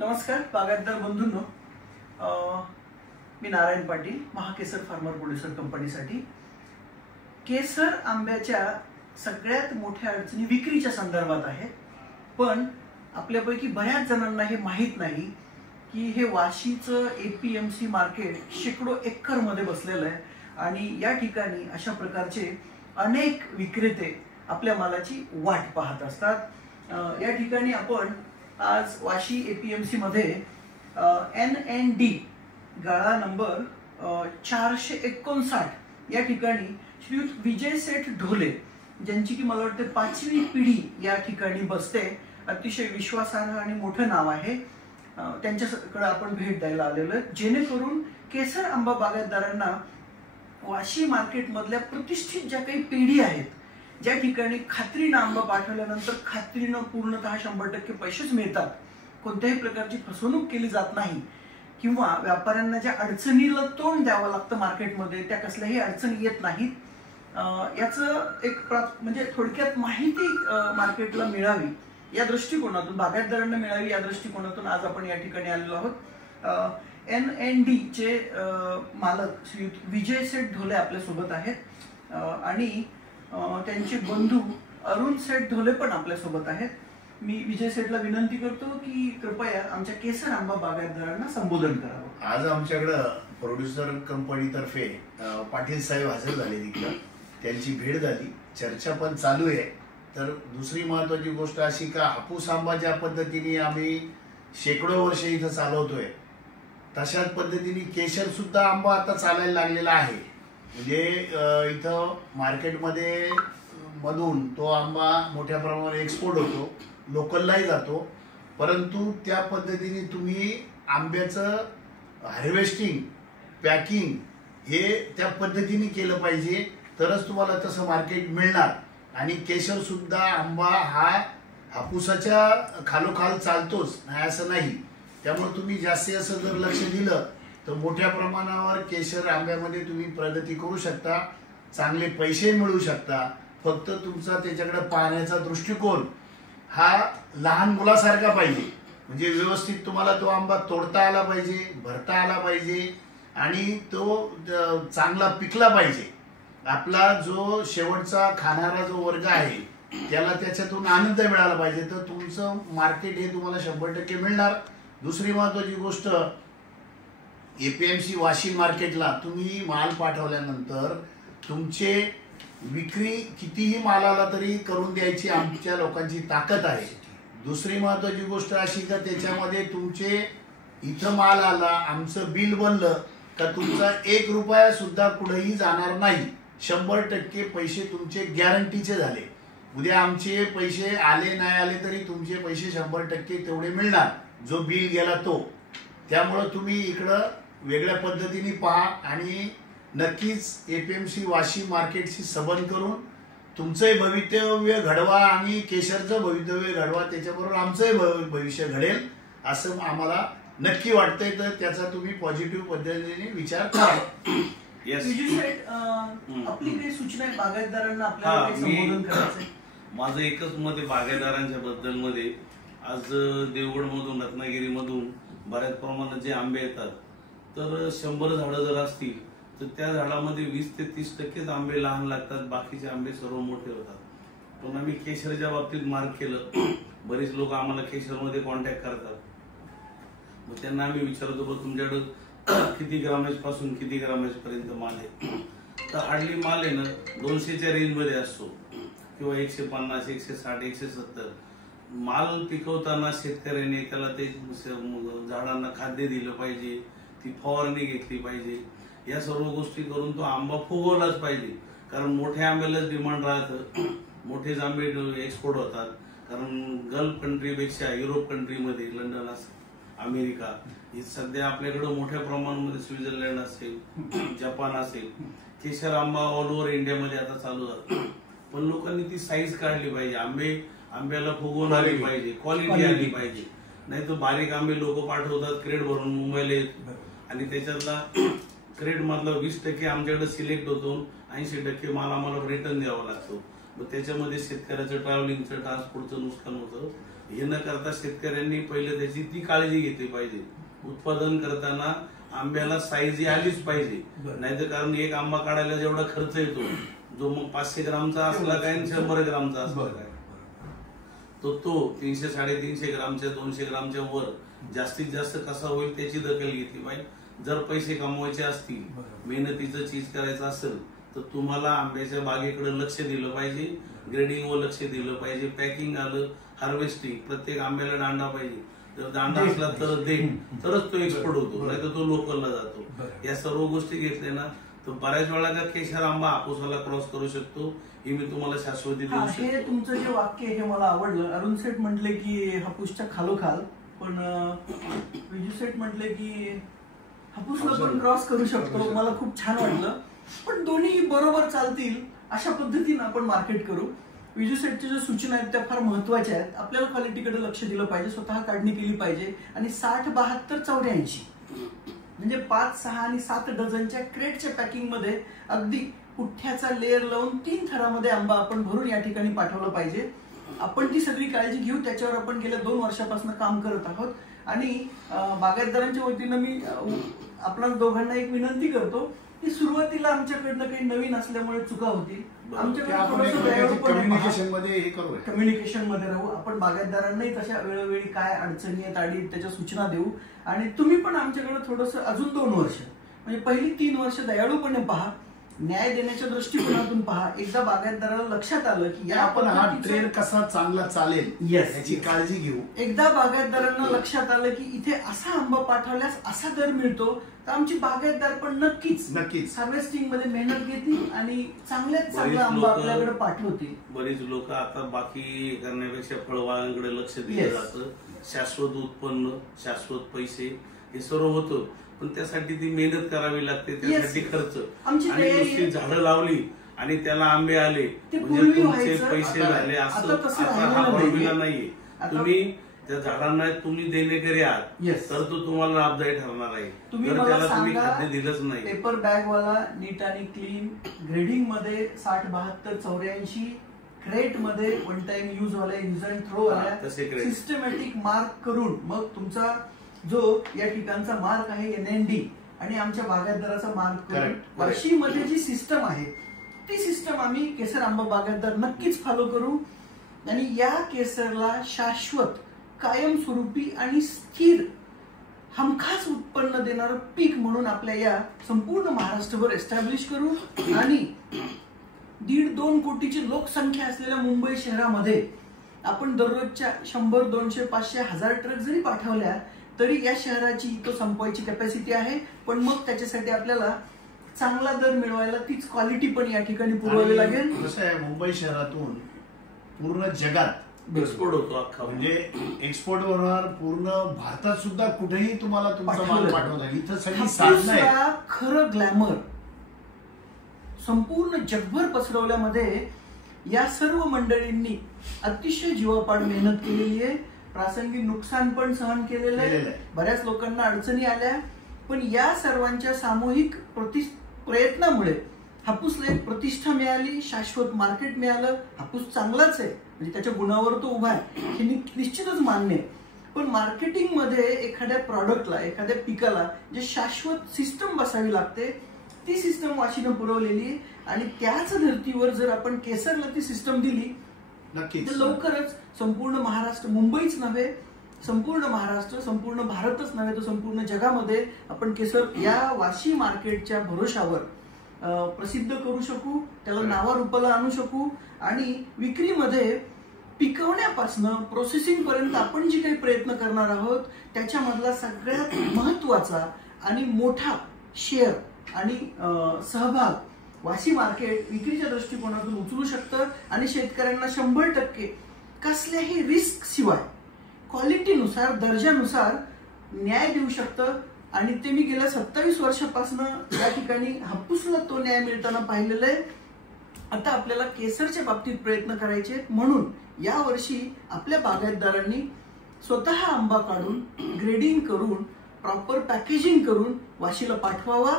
नमस्कार बागायतदार बंधूंनो, मी Narayan Patil, महाकेसर farmer producer कंपनीसाठी. केसर आंब्याच्या सगळ्यात मोठ्या अडचणी विक्रीच्या संदर्भात आहेत, पण आपल्यापैकी बऱ्याच जणांना हे माहीत नाही की हे वाशीचं APMC मार्केट शेकडो एकरमध्ये बसलेलं आहे आणि या ठिकाणी अशा प्रकारचे अनेक विक्रेते आपल्या मालाची वाट पाहत असतात. या ठिकाणी आपण आज वाशी APMC मध्ये NND गाळा नंबर 459 या ठिकाणी श्री विजय सेठ ढोले, ज्यांची की मला वाटते 5वी पिढी या ठिकाणी बसते, अतिशय विश्वासार्ह आणि मोठं नाव आहे, त्यांच्याकडे आपण भेट द्यायला आलेलो आहे, जेणेकरून केसर आंबा बागायतदारांना वाशी मार्केट मधल्या प्रतिष्ठित ज्या काही पेढी आहेत, ज्या ठिकाणी खात्रीनं आंबा पाठवल्यानंतर खात्रीनं पूर्णतः 100% पैसेच मिळतात, कोणत्याही प्रकारची फसवणूक केली जात नाही, किंवा व्यापाऱ्यांना ज्या अडचणीला तोंड द्यावं लागतं मार्केटमध्ये त्या कसल्याही अडचणी येत नाहीत, याचं एक म्हणजे थोडक्यात माहिती मार्केटला मिळावी या दृष्टिकोनातून, बागायतदारांना मिळावी या दृष्टिकोनातून आज आपण या ठिकाणी आलेलो आहोत. NND चे मालक श्री विजय सेठ ढोले आपल्या सोबत आहेत आणि त्यांचे बंधू अरुण सेठ ढोले पण आपल्या सोबत आहेत. मी विजय सेठला विनंती करतो की कृपया आमच्या केसर आंबा बागायतदारांना संबोधन करावं. आज आमच्याकडे प्रोड्युसर कंपनीतर्फे पाटील साहेब हजर झाले, तिकडं त्यांची भेट झाली, चर्चा पण चालू आहे. तर दुसरी महत्वाची गोष्ट अशी का हापूस आंबा ज्या पद्धतीने आम्ही शेकडो वर्ष इथं चालवतोय, तशाच पद्धतीने केशर सुद्धा आंबा आता चालायला लागलेला आहे. म्हणजे इथं मार्केटमध्ये मधून तो आंबा मोठ्या प्रमाणावर एक्सपोर्ट होतो, लोकललाही जातो, परंतु त्या पद्धतीने तुम्ही आंब्याचं हार्वेस्टिंग, पॅकिंग हे त्या पद्धतीने केलं पाहिजे, तरच तुम्हाला तसं मार्केट मिळणार. आणि केशर सुद्धा आंबा हा हापूसाच्या खालोखाल चालतोच, नाही असं नाही. त्यामुळे तुम्ही जास्तीत जास्त जर लक्ष दिलं तर मोठ्या प्रमाणावर केशर आंब्यामध्ये तुम्ही प्रगती करू शकता, चांगले पैसे मिळवू शकता. फक्त तुमचा त्याच्याकडे पाहण्याचा दृष्टिकोन हा लहान मुलासारखा पाहिजे. म्हणजे व्यवस्थित तुम्हाला तो आंबा तोडता आला पाहिजे, भरता आला पाहिजे आणि तो चांगला पिकला पाहिजे. आपला जो शेवटचा खाणारा जो वर्ग आहे त्याला त्याच्यातून आनंद मिळाला पाहिजे, तर तुमचं मार्केट हे तुम्हाला 100% मिळणार. दुसरी महत्वाची गोष्ट, APMC वाशी मार्केटला तुम्ही माल पाठवल्यानंतर तुमचे विक्री कितीही मालाला तरी करून द्यायची आमच्या लोकांची ताकद आहे. दुसरी महत्वाची गोष्ट अशी का त्याच्यामध्ये तुमचे इथं माल आला, आमचं बिल बनलं का तुमचा 1 रुपया सुद्धा कुठेही जाणार नाही. 100% पैसे तुमचे गॅरंटीचे झाले. उद्या आमचे पैसे आले नाही आले तरी तुमचे पैसे 100% तेवढे मिळणार, जो बिल गेला तो. त्यामुळं तुम्ही इकडं वेगळ्या पद्धतीने पहा आणि नक्कीच APMC वाशी मार्केटशी संबंध करून तुमचंही भवितव्य घडवा आणि केशरचं भवितव्य घडवा, त्याच्याबरोबर आमचंही भविष्य घडेल असं आम्हाला नक्की वाटतंय. तर त्याचा तुम्ही पॉझिटिव्ह पद्धतीने विचार करा. आपली काही सूचना आहे बागायतदारांना आपल्याला संबोधन करायचं? माझं एकच मत आहे बागायतदारांच्या बद्दल मध्ये. आज देवगड मधून, रत्नागिरी मधून बऱ्याच प्रमाणात जे आंबे येतात, तर 100 झाडं जर असतील तर त्या झाडामध्ये 20 ते 30% आंबे लहान लागतात, बाकीचे आंबे सर्व मोठे होतात. पण आम्ही केशरच्या बाबतीत मार्क केलं, बरेच लोक आम्हाला केशरमध्ये कॉन्टॅक्ट करतात, मग त्यांना आम्ही विचारतो बघ तुमच्याकडं किती ग्रामेज पासून किती ग्रामेज पर्यंत माल आहे. तर हार्डली माल आहे ना 200च्या रेंज मध्ये असतो, किंवा 150, 160, 170. माल पिकवताना शेतकऱ्याने त्याला ते झाडांना खाद्य दिलं पाहिजे, ती फवारणी घेतली पाहिजे, या सर्व गोष्टी करून तो आंबा फुगवलाच पाहिजे. कारण मोठ्या आंब्यालाच डिमांड राहतं, मोठेच आंबे एक्सपोर्ट होतात. कारण गल्फ कंट्रीपेक्षा युरोप कंट्रीमध्ये, लंडन असेल, अमेरिका, हे सध्या आपल्याकडे मोठ्या प्रमाणामध्ये, स्वित्झर्लंड असेल, जपान असेल, केशर आंबा ऑल ओव्हर इंडियामध्ये आता चालू झाला. पण लोकांनी ती साईज काढली पाहिजे, आंब्याला फुगवून आली पाहिजे, क्वालिटी आली पाहिजे. नाही तर बारीक आंबे लोक पाठवतात क्रेट भरून मुंबईला येत, आणि त्याच्यातला क्रेट मधला 20% आमच्याकडे सिलेक्ट होतो, 80% माल आम्हाला रिटर्न द्यावा लागतो. मग त्याच्यामध्ये शेतकऱ्याचं ट्रॅव्हलिंगचं, ट्रान्सपोर्टचं नुकसान होतं. हे न करता शेतकऱ्यांनी पहिले त्याची ती काळजी घेतली पाहिजे. उत्पादन करताना आंब्याला साईज ही आलीच पाहिजे, नाहीतर कारण एक आंबा काढायला जेवढा खर्च येतो, जो मग 500 ग्रामचा असला काय 100 ग्रामचा असला काय, तो 300-350 ग्रामच्या 200 ग्रामच्या वर जास्तीत जास्त कसा होईल त्याची दखल घेतली पाहिजे. जर पैसे कमवायचे असतील, मेहनतीचं चीज करायचं असेल, तर तुम्हाला आंब्याच्या बागेकडे लक्ष दिलं पाहिजे, ग्रेडिंगवर लक्ष दिलं पाहिजे, पॅकिंग आलं, हार्वेस्टिंग, प्रत्येक आंब्याला दांडा पाहिजे. जर दांडा असला तरच तो एक्सपोर्ट होतो, नाही तर तो लोकलला जातो. या सर्व गोष्टी घेतल्या ना तर बऱ्याच वेळा का केशर आंबा हापूसाला क्रॉस करू शकतो, ही मी तुम्हाला शाश्वती देऊ शकतो. हे तुमचं जे वाक्य हे मला आवडलं. अरुण सेठ म्हटले की हापूसच्या खालोखाल, पण विजू सेठ म्हटले की हापूसला पण क्रॉस करू शकतो. मला खूप छान वाटलं. पण दोन्ही बरोबर चालतील अशा पद्धतीने आपण मार्केट करू. विजू सेटच्या ज्या सूचना आहेत त्या फार महत्वाच्या आहेत. आपल्याला क्वालिटीकडे लक्ष दिलं पाहिजे, स्वतः काढणी केली पाहिजे. आणि 60-72-84 म्हणजे 5, 6 आणि 7 डझनच्या क्रेटच्या पॅकिंग मध्ये अगदी पुठ्ठ्याचा लेअर लावून 3 थरामध्ये आंबा आपण भरून या ठिकाणी पाठवलं पाहिजे. आपण ती सगळी काळजी घेऊ. त्याच्यावर आपण गेल्या 2 वर्षापासून काम करत आहोत. आणि बागायतदारांच्या वतीनं मी आपल्या दोघांना एक विनंती करतो की सुरुवातीला आमच्याकडनं काही नवीन असल्यामुळे चुका होतील. कम्युनिकेशन मध्ये राहू. आपण बागायतदारांनाही तशा वेळोवेळी काय अडचणी आहेत, आडी त्याच्या सूचना देऊ. आणि तुम्ही पण आमच्याकडे थोडंसं अजून 2 वर्ष म्हणजे पहिली 3 वर्ष दयाळूपणे पहा, न्याय देण्याच्या दृष्टिकोनातून पहा. एकदा बागायतदाराला लक्षात आलं की या आपण हा ट्रेड कसा चांगला चालेल याची काळजी घेऊ. एकदा बागायतदारांना लक्षात आलं की इथे असा आंबा पाठवल्यास असा दर मिळतो, तर आमची बागायतदार पण नक्कीच हार्वेस्टिंग मध्ये मेहनत घेतील आणि चांगल्यात चांगला आंबा आपल्याकडे पाठवतील. बरीच लोक आता बाकी करण्यापेक्षा फळबागांकडे लक्ष दिलं जातं. शाश्वत उत्पन्न, शाश्वत पैसे हे सर्व होतं, पण त्यासाठी ती मेहनत करावी लागते, त्यासाठी खर्च. आणि नुसती झाडं लावली आणि त्याला आंबे आले म्हणजे तुमचे पैसे झाले असं हा फॉर्म्युला नाहीये. तुम्ही त्या झाडांना तुम्ही देणेकरी आहात तर तो तुम्हाला लाभदायी ठरणार आहे. तर त्याला तुम्ही खाद्य दिलंच नाही. पेपर बॅग वाला नीट आणि क्लीन, ग्रेडिंग मध्ये 60-72-84, क्रेट मध्ये 1 टाइम यूज वाला, यूज अँड थ्रो वाला, सिस्टमॅटिक मार्क करून मग तुमचा जो या ठिकाणचा मार्क आहे NND आणि आमच्या बागायतदाराचा मार्क करून वाशी मध्ये जी सिस्टम आहे ती सिस्टम आम्ही केसर आंबा बागायतदार नक्कीच फॉलो करू. आणि या केसरला शाश्वत, कायमस्वरूपी आणि स्थिर हमखास उत्पन्न देणारं पीक म्हणून आपल्या या संपूर्ण महाराष्ट्रभर एस्टॅब्लिश करू. आणि 1.5-2 कोटीची लोकसंख्या असलेल्या मुंबई शहरामध्ये आपण दररोजच्या 100, 200, 500, 1000 ट्रक जरी पाठवल्या तरी या शहराची तो संपवायची कॅपॅसिटी आहे. पण मग त्याच्यासाठी आपल्याला चांगला दर मिळवायला तीच क्वालिटी पण या ठिकाणी पुरवावी लागेल. कसं आहे, मुंबई शहरातून पूर्ण जगात एक्सपोर्ट होतो अख्खा, म्हणजे एक्सपोर्ट होणार. पूर्ण भारतात सुद्धा कुठेही तुम्हाला तुमचा माल पाठवता येईल. इथं सगळी साधनं आहेत. खरं ग्लॅमर संपूर्ण जगभर पसरवल्यामध्ये या सर्व मंडळींनी अतिशय जीवापाड मेहनत केलेली आहे. प्रासंगिक नुकसान पण सहन केलेलं आहे. बऱ्याच लोकांना अडचणी आल्या, पण या सर्वांच्या सामूहिक प्रयत्नामुळे हापूसला एक प्रतिष्ठा मिळाली, शाश्वत मार्केट मिळालं. हापूस चांगलाच आहे, म्हणजे त्याच्या गुणावर तो उभा आहे हे निश्चितच मान्य आहे. पण मार्केटिंग मध्ये एखाद्या प्रॉडक्टला, एखाद्या पिकाला जे शाश्वत सिस्टम बसावी लागते ती सिस्टम वाशीनं पुरवलेली आहे. आणि त्याच धर्तीवर जर आपण केसरला ती सिस्टम दिली तर लवकरच संपूर्ण महाराष्ट्र, मुंबईच नव्हे संपूर्ण महाराष्ट्र, संपूर्ण भारतच नव्हे तर संपूर्ण जगामध्ये आपण केसर या वाशी मार्केटच्या भरोशावर प्रसिद्ध करू शकू, त्याला नावारूपाला आणू शकू. आणि विक्रीमध्ये पिकवण्यापासून प्रोसेसिंग पर्यंत आपण जे काही प्रयत्न करणार आहोत त्याच्यामधला सगळ्यात महत्वाचा आणि मोठा शेअर आणि सहभाग वाशी मार्केट विक्रीच्या दृष्टिकोनातून उचलू शकतं. आणि शेतकऱ्यांना 100% कसल्याही रिस्क शिवाय क्वालिटीनुसार, दर्जानुसार न्याय देऊ शकतं. आणि ते मी गेल्या 27 वर्षापासून या ठिकाणी हापूसला तो न्याय मिळताना पाहिलेलं आहे. आता आपल्याला केसरच्या बाबतीत प्रयत्न करायचे आहेत. म्हणून या वर्षी आपल्या बागायतदारांनी स्वतः आंबा काढून, ग्रेडिंग करून, प्रॉपर पॅकेजिंग करून वाशीला पाठवावा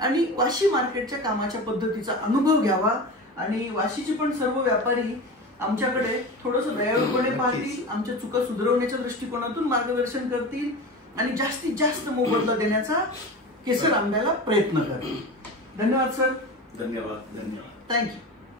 आणि वाशी मार्केटच्या कामाच्या पद्धतीचा अनुभव घ्यावा. आणि वाशीचे पण सर्व व्यापारी आमच्याकडे थोडंसं दयाळूपणे पाहतील, आमच्या चुका सुधारवण्याच्या दृष्टिकोनातून मार्गदर्शन करतील आणि जास्तीत जास्त मोबदला देण्याचा केसर आंब्याला प्रयत्न करतील. धन्यवाद सर. धन्यवाद. थँक्यू.